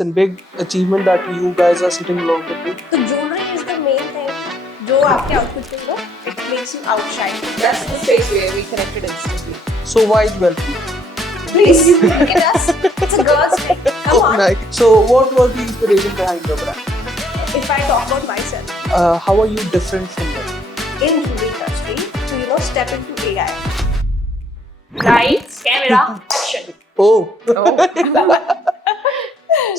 and big achievement that you guys are sitting along with me. So jewelry is the main thing जो आपके outfit पे it makes you outshine. That's the space where we connected instantly. So why jewelry? Please, look at us. It's a girl's thing. Come on. Nice. So what was the inspiration behind your brand? If I talk about myself How are you different from them? in jewelry industry, to step into AI. Lights, camera, action. Oh. Oh.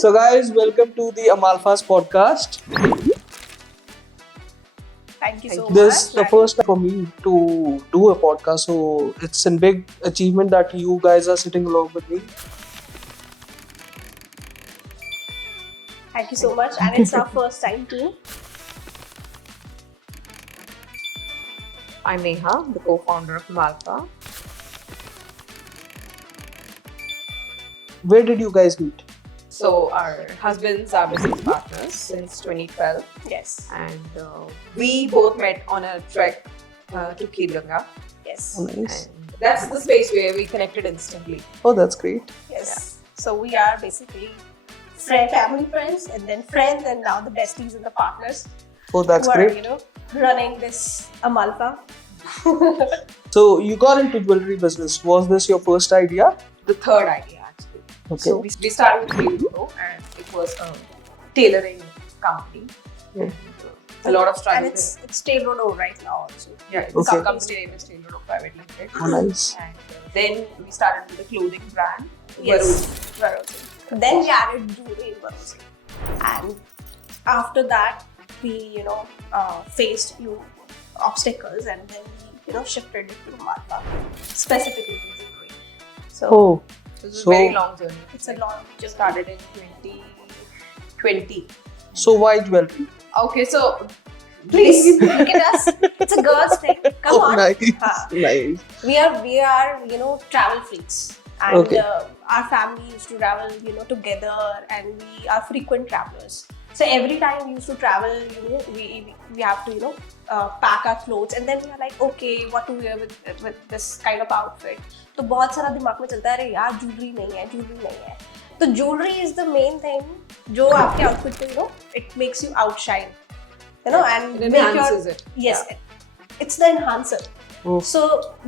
So guys, welcome to the Amalfas podcast. Thank you so much. This is the first time for me to do a podcast, so it's a big achievement that you guys are sitting along with me. Thank you so much, and it's our first time too. I'm Neha, the co-founder of Malfa. Where did you guys meet? So our husbands are business partners since 2012, Yes, and we both met on a trek to Kidganga, yes, Oh, nice. and that's the space where we connected instantly. Oh, that's great. yes. So we are basically family friends, and then friends, and now the besties and the partners Oh, that's who are great. running this Amalfa. So you got into jewelry business. Was this your first idea? The third idea, actually. Okay. So we started with Tailor, and it was a tailoring company. Yeah. And, a lot of struggle. And it's Tailor right now also. Yeah, Okay. the company name is Tailor Private Limited. Oh, nice. And then we started with a clothing brand. Yes. Varosi. Then we added jewelry in Varosi. And after that, we faced few obstacles, and then we shifted it to Malpa, specifically in jewelry. So Oh, It was So- a very long journey. it's a long Just started in 2020. so why jewelry? Okay, so please look at us. It's a girl's thing. Come Oh, on. nice. Huh. Nice. We are travel freaks, and Okay. our family used to travel together, and we are frequent travelers. So every time we used to travel, we have to pack our clothes, and then we are like, okay, what to wear with this kind of outfit. तो बहुत सारा दिमाग में चलता है, अरे यार jewelry नहीं है. तो jewelry is the main thing जो आपके outfit पे it makes you outshine, and it make your enhances it. yes, it's the enhancer. Oh. So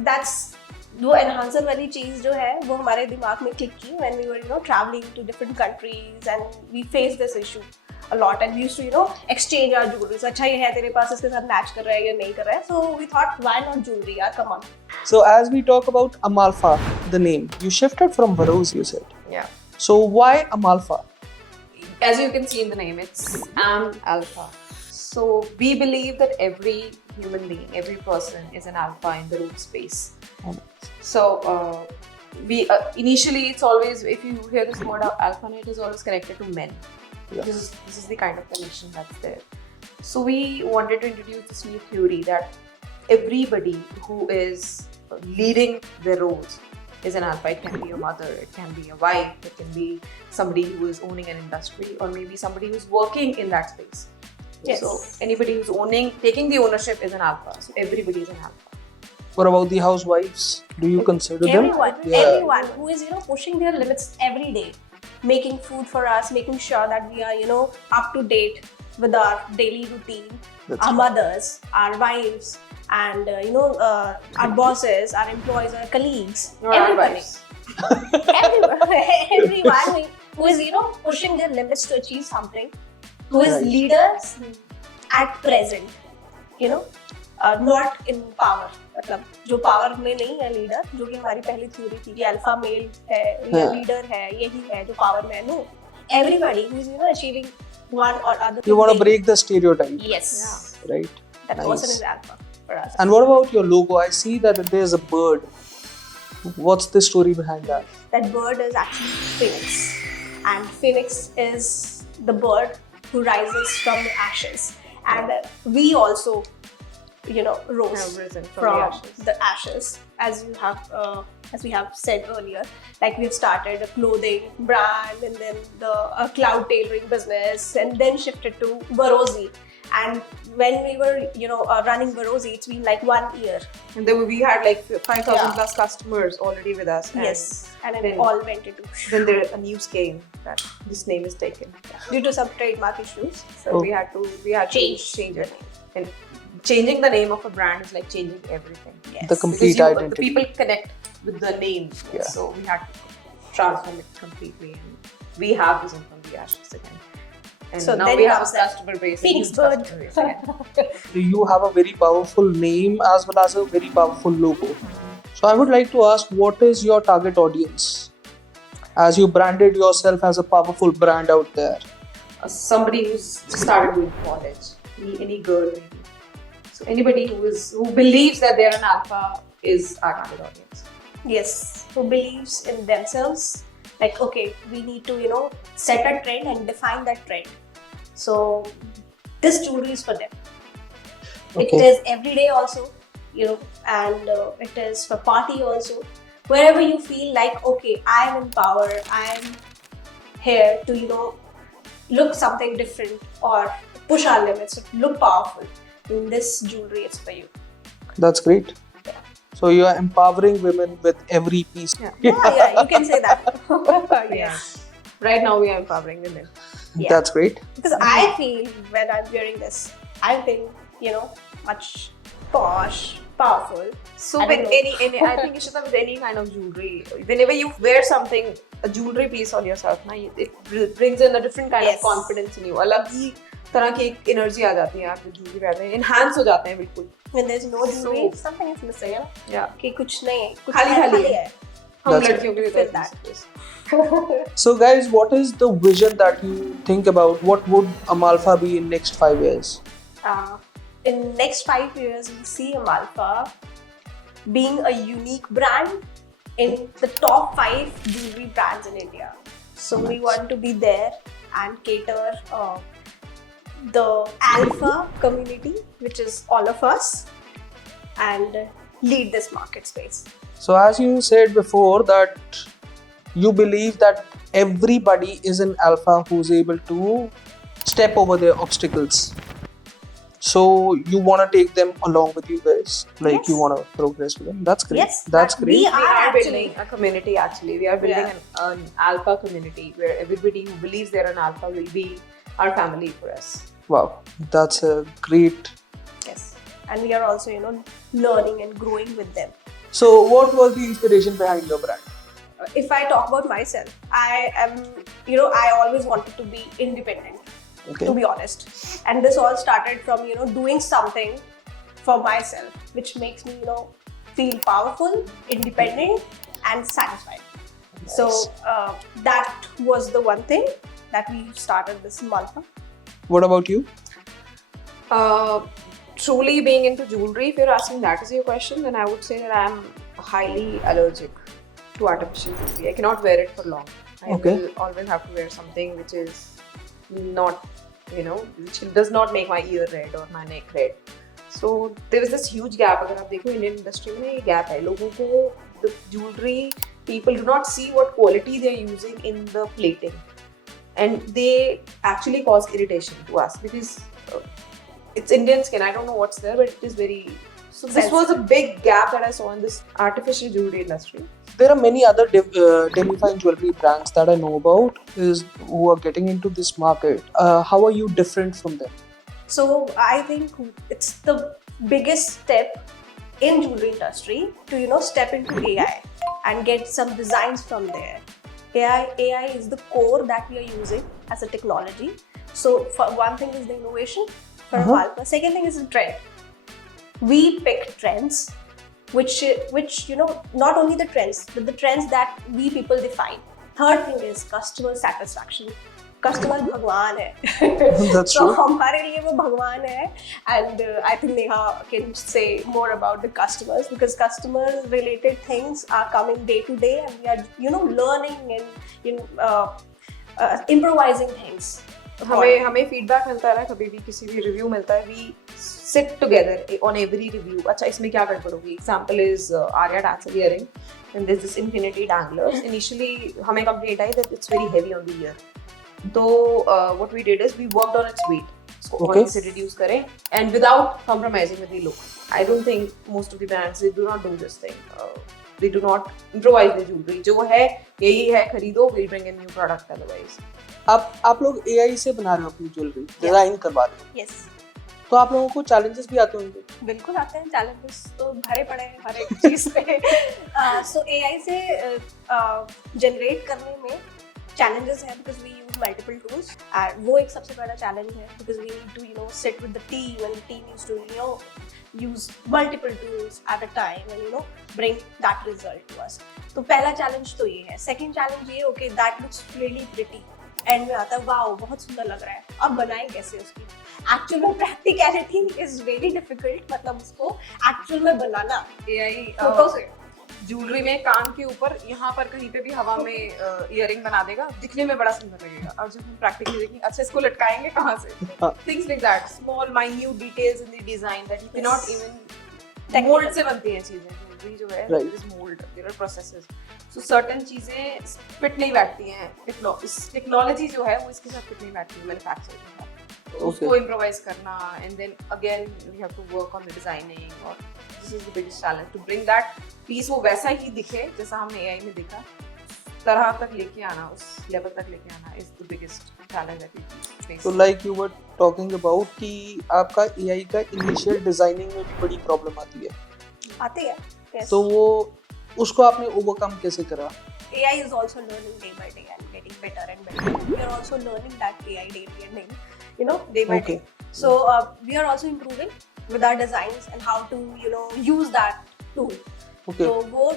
that's वो enhancer वाली चीज जो है वो हमारे दिमाग में click की when we were traveling to different countries, and we faced this issue a lot, and we used to exchange our jewelry. So अच्छा ये है तेरे पास, इसके साथ match कर रहा है या नहीं कर रहा है. So we thought, why not jewelry यार, come on. So as we talk about Amalfa, the name, you shifted from Varosi, you said. Yeah. So why Amalfa? As you can see in the name, it's Alpha. So we believe that every human being, every person is an alpha in the root space. Oh. So we initially, it's always, if you hear this word alpha, it is always connected to men. Yeah. This is the kind of connection that's there. So we wanted to introduce this new theory that everybody who is leading their roles is an alpha. It can be a mother, it can be a wife, it can be somebody who is owning an industry, or maybe somebody who's working in that space. Yes. So anybody who's taking the ownership is an alpha. So everybody is an alpha. What about the housewives? Do you consider them? Everyone who is pushing their limits every day, making food for us, making sure that we are up to date with our daily routine. That's Our right. mothers, our wives, and our bosses, our employees, our colleagues, Not our everybody. wives. Everyone who is pushing their limits to achieve something, who is Right. leaders at present, not in power. मतलब जो power में नहीं है leader, जो कि हमारी पहली theory थी कि अल्फा मेल है या हाँ. लीडर है, यही है जो पावर में है. No, everybody who is achieving one or other. You want to thing. break the stereotype, Yes. right? That Nice. person is alpha for us. And what about your logo? I see that there's a bird. What's the story behind that? That bird is actually Phoenix, and Phoenix is the bird who rises from the ashes, and we also rose Have risen from from the ashes, as we have said earlier. Like, we've started a clothing brand, and then a cloud tailoring business, and then shifted to Varosi. And when we were, running Barozzi, it's been like 1 year. And then we had like 5,000 Yeah. plus customers already with us. And Yes, and it then- all went into then there a news came that this name is taken. due to some trademark issues. So Oh. we had to Change. change it. And changing the name of a brand is like changing everything. Yes. The complete Because identity. the people connect with the name. Yeah. So we had to transform it completely. And we have risen from the ashes again. And So now then we have a comes that customer base. a Phoenix huge bird. customer base again. You have a very powerful name as well as a very powerful logo. So I would like to ask, what is your target audience? As you branded yourself as a powerful brand out there. Somebody who's started doing college, any girl maybe. So anybody who believes that they're an alpha is our target audience. Yes, who believes in themselves. Like, okay, we need to, set a trend and define that trend. So this jewelry is for them. It Okay. is everyday also, and it is for party also. Wherever you feel like, okay, I am in power, I am here to, look something different or push our limits, look powerful. In this jewelry is for you. That's great. So you are empowering women with every piece. Yeah. Yeah, you can say that. Yes. Right now we are empowering women. Yeah. That's great. Because I feel when I'm wearing this, I'm feeling, much posh, powerful. So I with don't know. any I think Ishita, with any kind of jewelry, whenever you wear something, a jewelry piece on yourself, na, it brings in a different kind Yes. of confidence in you. अलग ही तरह की एक energy आ जाती है आप जब jewelry पहनते हैं, enhance हो जाते हैं बिल्कुल. When there's no jewelry, So- something is missing, Yeah. कि कुछ नहीं है, कुछ खाली खाली खाली है. है. हम That's लड़कियों के लिए Feel तो that. ऐसा है. So guys, what is the vision that you think about? What would Amalfa be in next 5 years? In next 5 years, we see Amalfa being a unique brand in the top 5 jewelry brands in India. So we Nice. want to be there and cater the alpha community, which is all of us, and lead this market space. So as you said before that you believe that everybody is an alpha who's able to step over their obstacles. So you want to take them along with you guys, like Yes. you want to progress with them. That's great. Yes, That's that great. we We are actually building a community actually. We are building an alpha community where everybody who believes they're an alpha will be our family for us. Wow, that's a great. yes, and we are also learning and growing with them. So what was the inspiration behind your brand? If I talk about myself, I am, I always wanted to be independent, Okay. to be honest. And this all started from, doing something for myself, which makes me, feel powerful, independent, and satisfied. So that was the one thing that we started this Amalfa. What about you? Truly being into jewelry, if you're asking that is your question, then I would say that I'm highly allergic to artificial jewelry. I cannot wear it for long. I Okay. will always have to wear something which is not, which does not make my ear red or my neck red. So there was this huge gap. अगर आप देखो Indian industry में ये gap है. लोगों को the jewelry people do not see what quality they are using in the plating, and they actually cause irritation to us because it's Indian skin. I don't know what's there, but it is very. So this was a big gap that I saw in this artificial jewelry industry. There are many other demi-fine jewelry brands that I know about who are getting into this market. How are you different from them? So I think it's the biggest step in jewelry industry to step into AI and get some designs from there. AI is the core that we are using as a technology. So for one thing is the innovation for Amalfa. Second thing is the trend. We pick trends which not only the trends but the trends that we people define. Third thing is customer satisfaction. Customer भगवान है. That's So true. हमारे लिए वो भगवान है, and I think Neha can say more about the customers because customer related things are coming day to day, and we are learning and improvising things. हमें feedback मिलता है कभी भी किसी भी review मिलता है. We sit together on every review. अच्छा इसमें क्या गड़बड़ होगी? Example is Arya tassel earring, and there's this infinity danglers. Initially हमें complaint I that it's very heavy on the ear. So what we did is we worked on its weight. उसको Okay. और से reduce करें and without compromising with the look. I don't think most of the brands they do not do this thing. They do not improvise the jewelry. जो है यही है, खरीदो, we'll bring a new product otherwise. आप लोग AI से बना रहे हो अपनी ज्वेलरी, डिजाइन करवा रहे हो, Yes. तो आप लोगों को चैलेंजेस भी आते होंगे. बिल्कुल आते हैं चैलेंजेस, तो भरे पड़े हैं हर एक चीज पे. सो एआई से जनरेट करने में challenges है because we use multiple tools. वो एक सबसे बड़ा challenge है because we need to sit with the team and the team needs to use multiple tools at a time and bring that result to us. तो पहला challenge तो ये है. Second challenge ये okay that looks really pretty. And में आता है wow बहुत सुंदर लग रहा है, अब बनाएं कैसे उसकी. एक्चुअल में प्रैक्टिकलिटी इज वेरी डिफिकल्ट, मतलब उसको एक्चुअल में बनाना AI फोटो से. ज्वेलरी में कान के ऊपर यहाँ पर कहीं पे भी हवा में इयरिंग बना देगा, दिखने में बड़ा सुंदर लगेगा. और जब हम प्रैक्टिकली देखेंगे अच्छा इसको लटकाएंगे कहाँ से, things like that, small minute details in the design that you can not even mould से बनती हैं चीजें. ज्वेलरी जो है Right. It is mould, there are processes. So certain चीजें फिट नहीं बैठती हैं. टेक्नोलॉजी जो है वो इसके साथ फिट नहीं बैठती है मैन्युफैक्चरिंग के साथ. तो उसको इम्प्रोवाइज करना and then again we have to work on the designing. और this is the biggest challenge to bring that piece वो वैसा ही दिखे जैसा हमने एआई में देखा, तरह तक लेके आना, उस लेवल तक लेके आना is the biggest challenge that we face. तो like you were talking about कि आपका AI का इनिशियल डिजाइनिंग में भी बड़ी प्रॉब्लम आती है, आती है. Yes. तो वो उसको आपने ओवरकम कैसे करा? AI is also learning day by day and getting better and better. We are also learning that AI day by day, day by Okay. day. So we are also improving with our designs and how to use that tool. Okay. So वो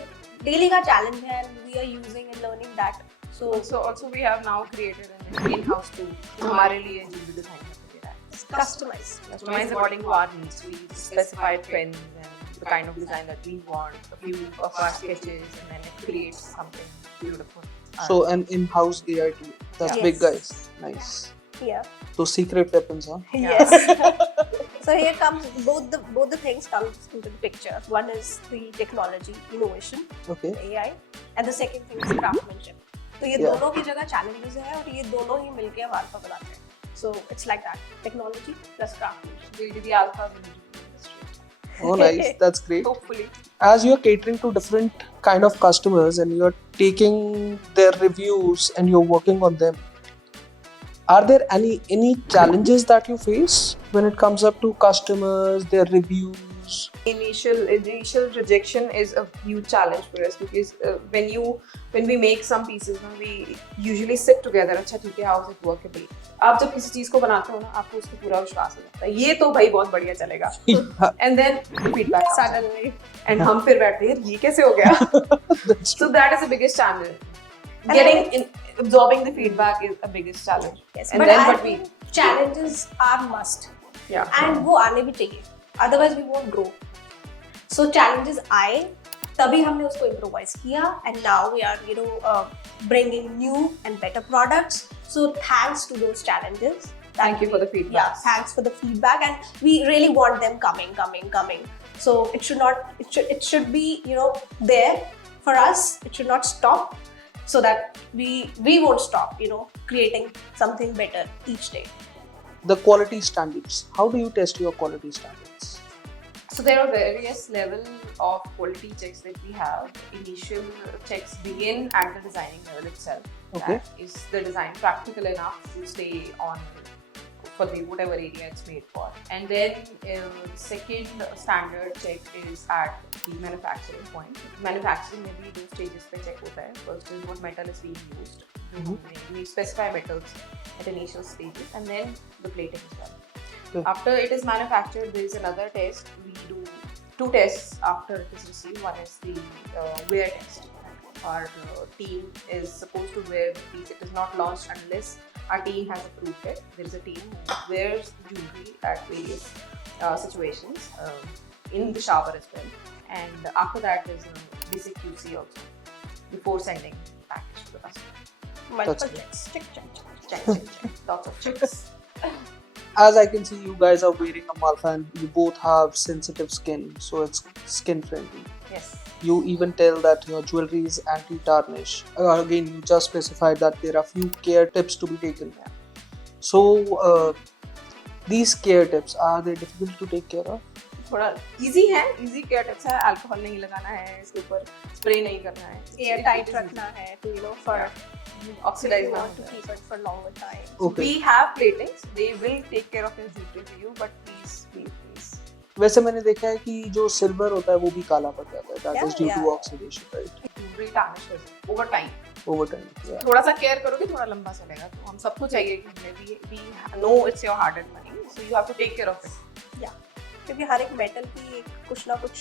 daily का challenge है and we are using and learning that. So also we have now created an in-house tool हमारे लिए jewelry design करके दे रहा है. customized. Customized according to our needs. We specify trends and the kind of design that we want, a few of our sketches, and then it creates something beautiful. So an in-house AI tool. That's Yes. big, guys. Nice. Yeah. So secret weapons, huh? Yes. So here comes both the things comes into the picture. One is the technology innovation, Okay. AI, and the second thing is craftsmanship. तो ये Yeah. दोनों की जगह challenges है और ये दोनों ही मिलके हम alpha बनाते हैं. So it's like that. Technology plus craftsmanship. We'll be the alpha in the jewelry industry. Oh, nice. That's great. Hopefully. As you're catering to different kind of customers and you're taking their reviews and you're working on them, are there any challenges that you face when it comes up to customers, their reviews? Initial rejection is a huge challenge for us because when we make some pieces, we usually sit together. अच्छा ठीक है, how is it workable? आप जब किसी चीज को बनाते हो ना, आपको उसको पूरा विश्वास हो जाता है, ये तो भाई बहुत बढ़िया चलेगा. And then feedback Suddenly. and हम फिर बैठते हैं ये कैसे हो गया? So that is the biggest challenge. Absorbing the feedback is the biggest challenge. Yes. And But then I what we think challenges are must. yeah. And वो आने भी चाहिए. Otherwise we won't grow. So challenges आए, तभी हमने उसको improvise किया and now we are bringing new and better products. So thanks to those challenges. Thank you for the feedback. Yeah, thanks for the feedback, and we really want them coming. So it should be there for us. It should not stop, so that we won't stop creating something better each day. The quality standards. How do you test your quality standards? So there are various levels of quality checks that we have. Initial checks begin at the designing level itself. Okay. That is the design practical enough to stay on for the whatever area it's made for. And then second standard check is at the manufacturing point. Manufacturing में भी दो stages पे check होता है. First is what metal is being used. We specify metals at initial stages, and then the plating as well. Okay. After it is manufactured, there is another test. We do two tests after it is received. One is the wear test. Our team is supposed to wear the piece. It is not launched unless our team has approved it. There is a team who wears jewelry at various situations, in the shower as well. And after that, there is a basic QC also before sending the package to the customer. Multiple That's checks. Check. Check. Lots of checks. As I can see, you guys are wearing a Malfa and you both have sensitive skin, so it's skin friendly. Yes. You even tell that your jewelry is anti-tarnish. Again, you just specified that there are few care tips to be taken. Yeah. So, These care tips, are they difficult to take care of? थोड़ा easy है, easy care tips है, alcohol नहीं लगाना है, इसके ऊपर spray नहीं करना है, एयर टाइट रखना है to for ऑक्सीडाइज ना to keep it for longer time. Okay. We have platings, they will take care of your jewelry for you, but please. वैसे मैंने देखा है कि जो सिल्वर होता है वो भी काला पड़ जाता है, that Yeah, is due to yeah. oxidation, right? Jewelry tarnishes over time. Over time. Yeah. थोड़ा सा केयर करोगे थोड़ा लंबा चलेगा, तो हम सबको चाहिए कि हमें we know it's your hard earned money, so you have to take care of it. क्योंकि हर एक मेटल की कुछ ना कुछ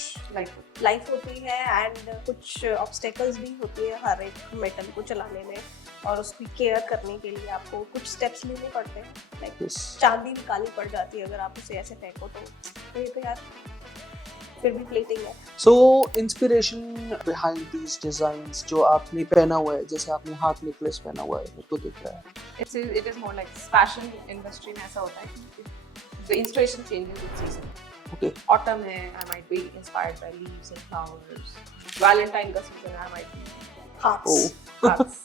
लाइफ होती है एंड कुछ ऑब्स्टेकल्स भी होती है हर एक मेटल को चलाने में, और उसकी केयर करने के लिए आपको कुछ स्टेप्स लेने पड़ते हैं. Like Yes. चांदी भी काली पड़ जाती है अगर आप उसे ऐसे फेंको तो ये तो यार फिर भी प्लेटिंग है. So inspiration behind these designs जो आपने पहना हुआ है, जैसे आपने हाथ नेकलेस पहना हुआ है, मेरे को दिख रहा है. It is more like fashion industry में ऐसा होता है कि the inspiration changes with season. Okay. Autumn है, I might be inspired by leaves and flowers. Valentine का season I might be Hearts. Oh. hearts.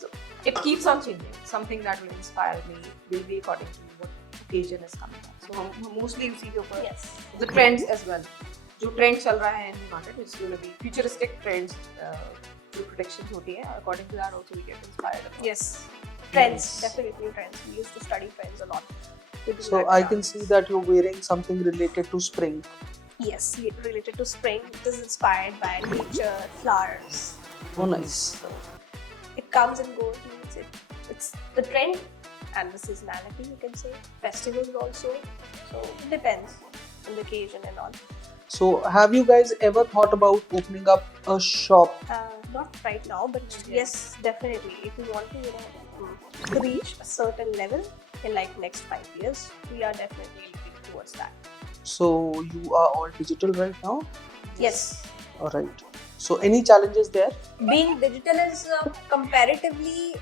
So it keeps on changing. Something that will inspire me will be according to what occasion is coming up. So हम mostly उसी के ऊपर Yes. the trends as well. जो trend चल रहा है in the market, it's going to be futuristic trends. जो predictions होती है, according to that also we get inspired. a lot. Yes. Trends, definitely trends. We used to study trends a lot. to do So that I dance. can see that you're wearing something related to spring. Yes, related to spring. It is inspired by nature, flowers. Oh, nice. It comes and goes. It's the trend and the seasonality, you can say. Festivals also. So it depends on the occasion and all. So have you guys ever thought about opening up a shop? Not right now, but yes, definitely. If we want to, reach a certain level in like next 5 years, we are definitely looking towards that. So you are all digital right now? Yes. All right. So any challenges there? Being digital is comparatively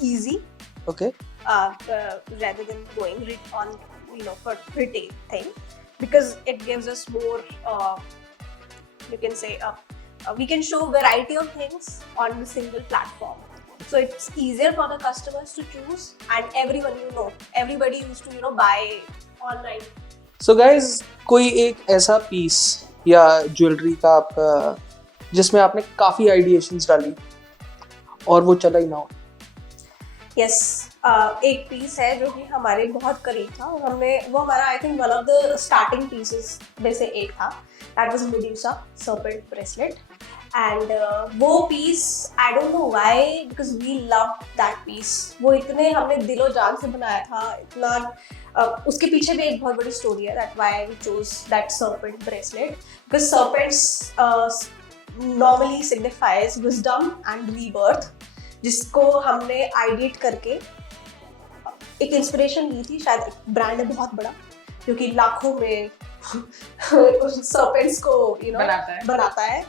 easy Okay. rather than going on for retail thing, because it gives us more you can say we can show variety of things on the single platform, so it's easier for the customers to choose, and everybody used to buy online. So guys, कोई एक ऐसा piece या jewellery का आपका जिसमें आपने काफी आइडिएशंस डाली और वो चला ही ना हो? यस, एक पीस है जो कि हमारे बहुत करीब था और हमने वो हमारा I think one of the starting pieces में से एक था. That was Medusa serpent bracelet, and वो piece I don't know why, because we love that piece. वो इतने हमने दिलो जान से बनाया था, इतना उसके पीछे भी एक बहुत बड़ी स्टोरी है. That why we chose that serpent bracelet, because serpents normally signifies wisdom and rebirth, जिसको हमने आइडिएट करके एक इंस्पिरेशन ली थी. शायद ब्रांड है बहुत बड़ा क्योंकि लाखों में सर्पेंट्स को बनाता है,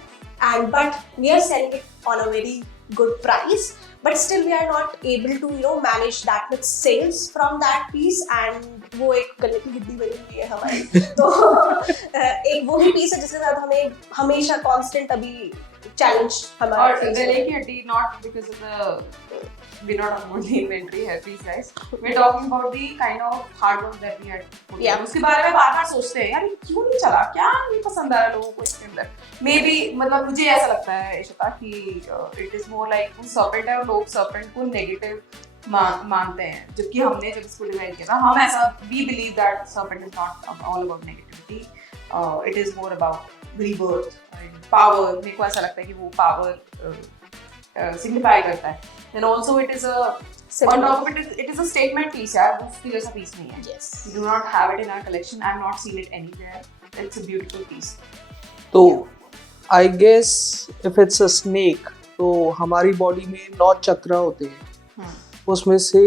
and but we are selling it on a very good price, but still we are not able to manage that much sales from that piece, and वो एक गले की हड्डी बनी हुई है हमारी. तो एक वो ही पीस है जिसके साथ हमें हमेशा कांस्टेंट अभी चैलेंज हमारा. और गले की हड्डी not because of the we're not about the inventory है, please guys. We're talking about the kind of hard work that we had put in. Yeah. उसके बारे में बार-बार सोचते हैं यार ये क्यों नहीं चला, क्या नहीं पसंद आया लोगों को इसके अंदर. Maybe मतलब मुझे ऐसा लगता है इशिता कि it is more like serpent है और लोग serpent को negative मानते हैं, जबकि हमने जब इसको डिजाइन किया था हम ऐसा we believe that serpent is not all about negativity. It is more about rebirth and power. मेरे को ऐसा लगता है कि वो power signify करता है. Then also it is a on top of it is a statement piece. यार वो उसकी जैसा piece नहीं है. Yes. We do not have it in our collection. I've not seen it anywhere. It's a beautiful piece. तो I guess if it's a snake, तो हमारी body में 9 चक्र होते हैं. उसमें से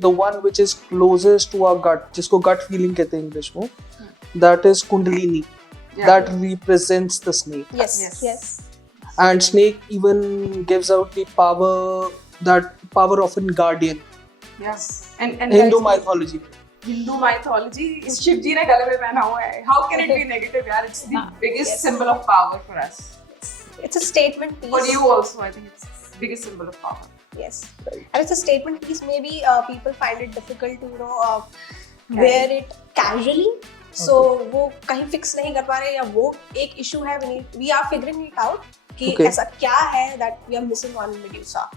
the one which is closest to our gut, जिसको gut feeling कहते हैं इंग्लिश में, that is kundalini. That represents the snake. Yes. And snake even gives out the power, that power of a guardian. Yes. And Hindu guys, mythology. Hindu mythology, Shiv जी ने गले में पहना हुआ है. How can it be negative? यार, it's the biggest symbol of power for us. It's a statement piece. For you also, I think it's the biggest symbol of power. Yes. And it's a statement piece. Maybe people find it difficult to wear it casually. So वो कहीं fix नहीं कर पा रहे या वो एक issue है. We are figuring it out कि Okay. ऐसा क्या है that we are missing on Medusa.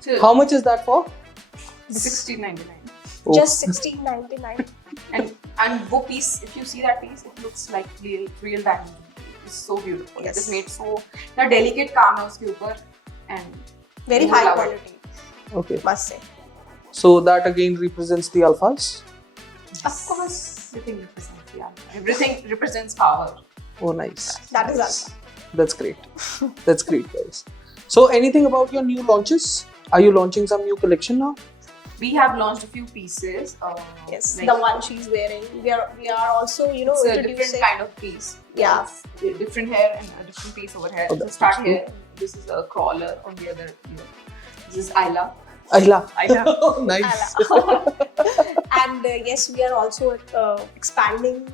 So, How much is that for? 16.99. Oh. Just 16.99. And वो piece, if you see that piece, it looks like real diamond. It's so beautiful. Yes. It is made so ना delicate काम है उसके ऊपर and Very you high love it. quality, Okay. must say. So that again represents the alphas. Of course, everything represents the alpha. Everything represents power. Oh, nice. That is alpha. That's great. That's great, guys. So anything about your new launches? Are you launching some new collection now? We have launched a few pieces. Yes, like, the one she's wearing. We are also, you know, it's a different introducing. kind of piece. Yeah. It's a different hair and a different piece over here. Oh, So that's start cool. here. This is a crawler on the other. This is Ayla. Ayla. Ayla. Nice. And yes, we are also expanding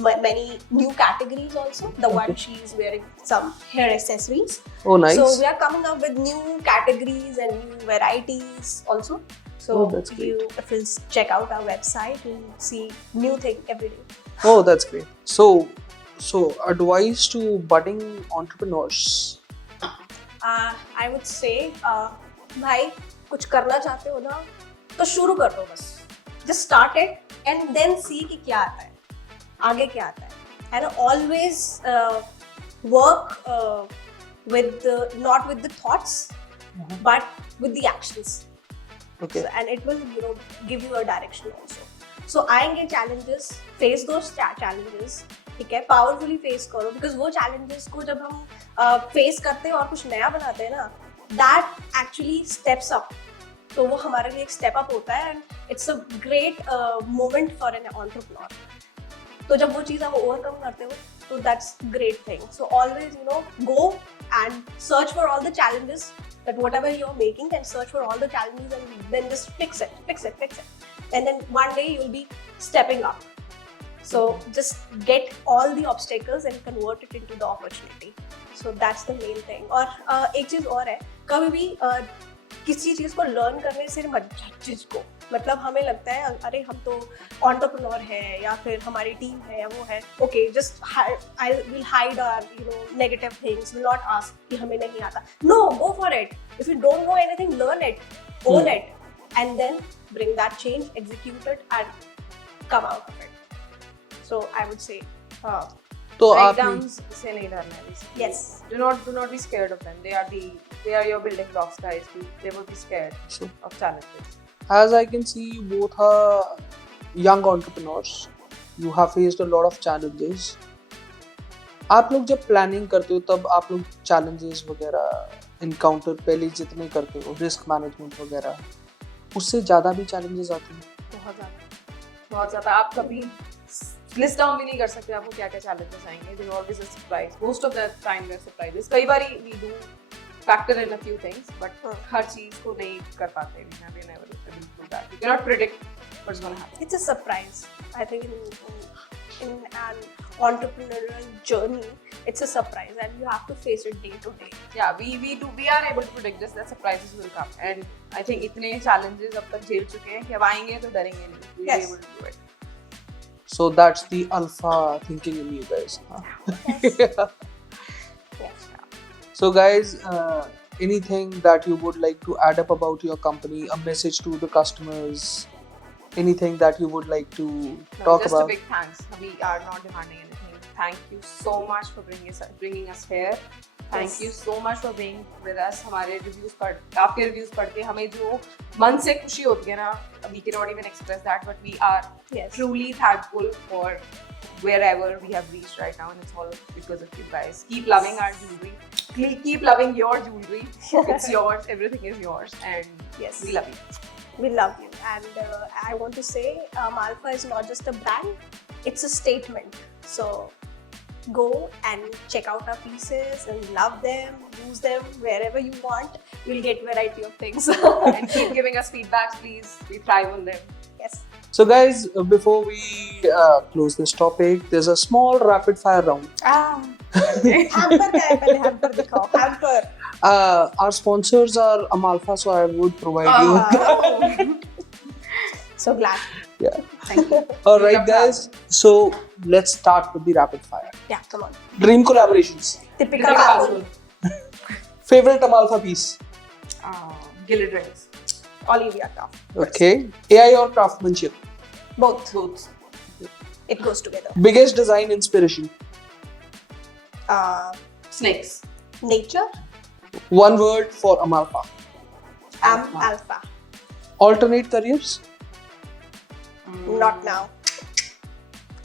many new categories also. The one she's wearing some hair accessories. Oh, nice. So we are coming up with new categories and new varieties also. So Oh, that's great. if you check out our website, you'll see new thing every day. Oh, that's great. So advice to budding entrepreneurs. I would say, भाई कुछ करना चाहते हो ना तो शुरू कर दो बस. Just start it and then see कि क्या आता है, आगे क्या आता है. And always work with not with the thoughts, but with the actions. Okay. So, and it will, you know, give you a direction also. So आएंगे challenges, face those challenges, ठीक है, powerfully face करो, because वो challenges को जब हम face करते हैं और कुछ नया बनाते हैं ना, that actually steps up. तो वो हमारे लिए एक step up होता है and it's a great moment for an entrepreneur. तो जब वो चीज़ आप overcome करते हो, तो that's great thing. So always, you know, go and search for all the challenges, that whatever you're making, and search for all the challenges and then just fix it. And then one day you'll be stepping up. So just get all the obstacles and convert it into the opportunity. So that's the main thing. और एक चीज़ और है, कभी भी किसी चीज़ को learn करने से मत झिझको. मतलब हमें लगता है अरे हम तो entrepreneur है या फिर हमारी टीम है या वो है, okay, just I will hide our, you know, negative things, will not ask कि हमें नहीं आता. No, go for it. If you don't know anything, learn it, own it, and then bring that change, execute it, and come out of it. So I would say, तो आप breakdowns से नहीं डरना है basically. yes, Do not be scared of them. They are your building blocks, guys. They will be scared So, of challenges. as I can see, you both are young entrepreneurs. You have faced a lot of challenges. आप लोग जब planning करते हो तब आप लोग challenges वगैरह encounter पहले जितने करते हो, risk management वगैरह, उससे ज़्यादा भी challenges आते हैं. बहुत ज़्यादा. आप कभी लिस्ट डाउन भी नहीं कर सकते आपको क्या क्या चैलेंजेस आएंगे. They are always a surprise. Most of the time they're surprises. कई बार we do factor in a few things, but हर चीज को नहीं कर पाते. We never able to do that. You cannot predict what's going to happen. it's a surprise. I think in an entrepreneurial journey, it's a surprise and you have to face it day to day. Yeah, we are able to predict this, that surprises will come, and I think इतने challenges अब तक झेल चुके हैं कि अब आएंगे तो डरेंगे नहीं. We are Yes. able to do it. So that's the alpha thinking in you guys. Huh? Yes. So guys, anything that you would like to add up about your company, a message to the customers, anything that you would like to No, talk just about? a big thanks. We are not demanding anything. Thank you so much for bringing us here. Thank Yes. you so much for being with us. हमारे reviews आपके reviews पढ़ के हमें जो मन से खुशी होती है ना, we cannot even express that, but we are Yes. truly thankful for wherever we have reached right now, and it's all because of you guys. Keep loving our jewelry. Keep loving your jewelry. It's yours. Everything is yours, and Yes. we love you. We love you. And I want to say, Alpha is not just a brand, it's a statement. So go and check out our pieces and love them, use them wherever you want. You'll get variety of things. And keep giving us feedbacks, please. We thrive on them. Yes. So guys, before we close this topic, there's a small rapid fire round. Hamper क्या है? पहले hamper दिखाओ. Hamper. Our sponsors are Amalfa, so I would provide you. So glad. Yeah. Thank you. All right, guys. So let's start with the rapid fire. Yeah, come on. Dream collaborations. Typical Apple. Favorite Amalfa piece. Gilded Rings. Olivia Craft. Okay. AI or craftsmanship. Both. Boots. It goes together. Biggest design inspiration. Snakes. Nature. One word for Amalfa. I'm Alpha. Alternate careers. Not now.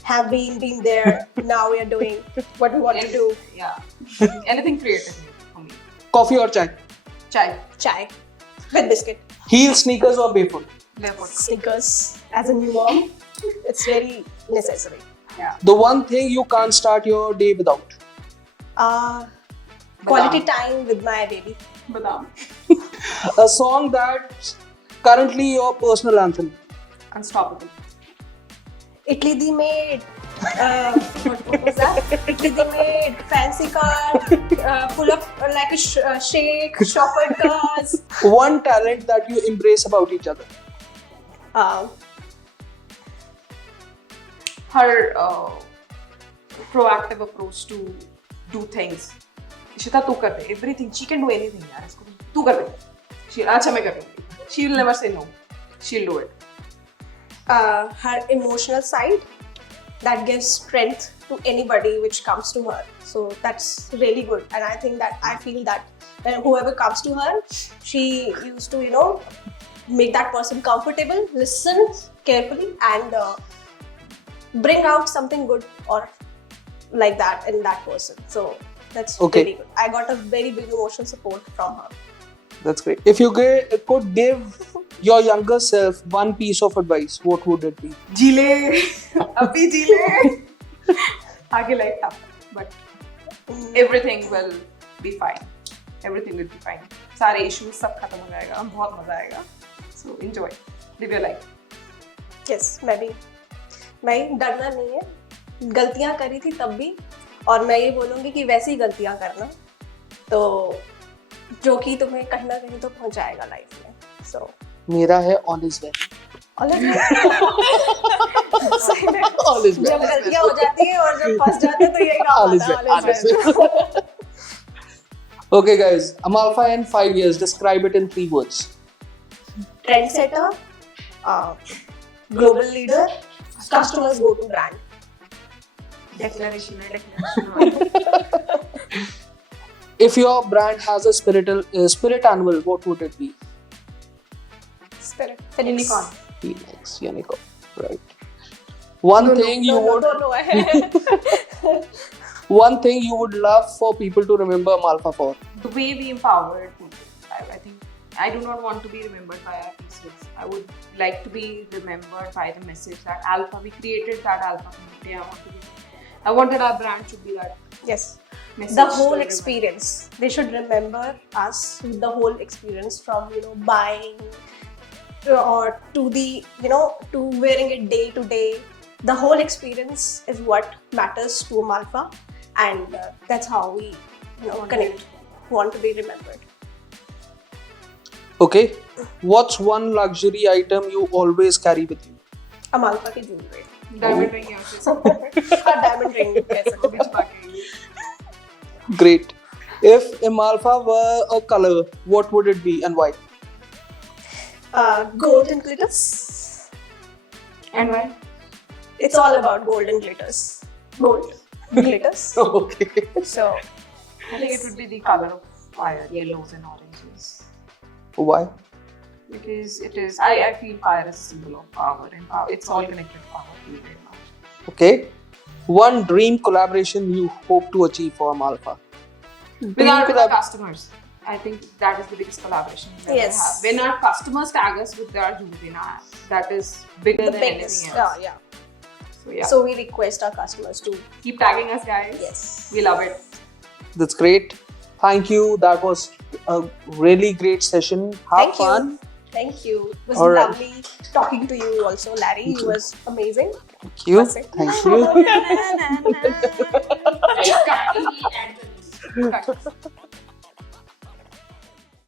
Have been there. Now we are doing what we want to do. Yeah. Anything creative for me. Coffee or chai. Chai. Chai with biscuit. Heel, sneakers or barefoot. Barefoot. Sneakers. As a new mom, it's very necessary. Yeah. The one thing you can't start your day without. Quality time with my baby. Badam. A song that's currently your personal anthem. Unstoppable. Italy the maid. What was that? Italy the maid. Fancy car. Full of like a shake. Chauffeured cars. One talent that you embrace about each other. Her proactive approach to do things. Ishita, tu kar de. Everything. She can do anything. Yaar. Isko tu kar de. Acha main kar dungi. She'll never say no. She'll do it. Her emotional side that gives strength to anybody which comes to her. So that's really good. And I think that I feel that when whoever comes to her, she used to, make that person comfortable, listen carefully, and bring out something good or like that in that person. So that's Okay. really good. I got a very big emotional support from her. That's great. If you could give your younger self one piece of advice, what would it be? Jile. Abhi jile. Aage life tough. But everything will be fine. Everything will be fine. सारे issues सब खत्म हो जाएगा. बहुत मजा आएगा. So enjoy. Live your life. Yes, मैं डरना नहीं है. गलतियां करी थी तब भी और मैं ये बोलूँगी कि वैसी गलतियां करना तो जो कि तुम्हें कहीं ना कहीं तो पहुंचाएगा लाइफ में. So मेरा है all is well. सही में All is well. जब गलतियां हो जाती है और जब फंस जाते हैं तो यही काम All is आता है. well. All is well. Okay, guys. Amalfa in 5 years. Describe it in 3 words. Trendsetter, global leader, customers go to brand. Declaration. If your brand has a spirit animal, what would it be? Spirit. Unicorn. Phoenix, unicorn. Right. One thing you would love for people to remember Amalfa for. The way we empowered people. I think I do not want to be remembered by our pieces. I would like to be remembered by the message that Alpha, we created that Alpha community. I wanted our brand to be that Yes. message. The to whole everyone. experience. They should remember us with the whole experience from buying or to the to wearing it day to day. The whole experience is what matters to Amalfa, and that's how we connect. Want to be remembered. Okay. What's one luxury item you always carry with you? Amalfa की jewelry. Diamond ring यहाँ से Or diamond ring. कह सकते हो. बीच पाके. Great. If Amalfa were a color, what would it be and why? Gold and glitters. And why? It's all about gold and glitters. Gold, glitters. Okay. So I think it would be the color of fire, yellows and oranges. Why? Because it is, I feel fire is a symbol of power, and power, it's all connected to power right now. Okay. One dream collaboration you hope to achieve for Amalfa. With our customers. I think that is the biggest collaboration we ever Yes. have. When our customers tag us with their jewelry, that is bigger the than biggest. anything else. Yeah. So yeah, So we request our customers to keep tagging us, guys. yes. We love it. That's great. Thank you. That was a really great session. Have Thank fun. you. Thank you. It was All right. lovely talking to you also, Larry. Thank You you. was amazing. Thank you. That's it. Thank you. Cut.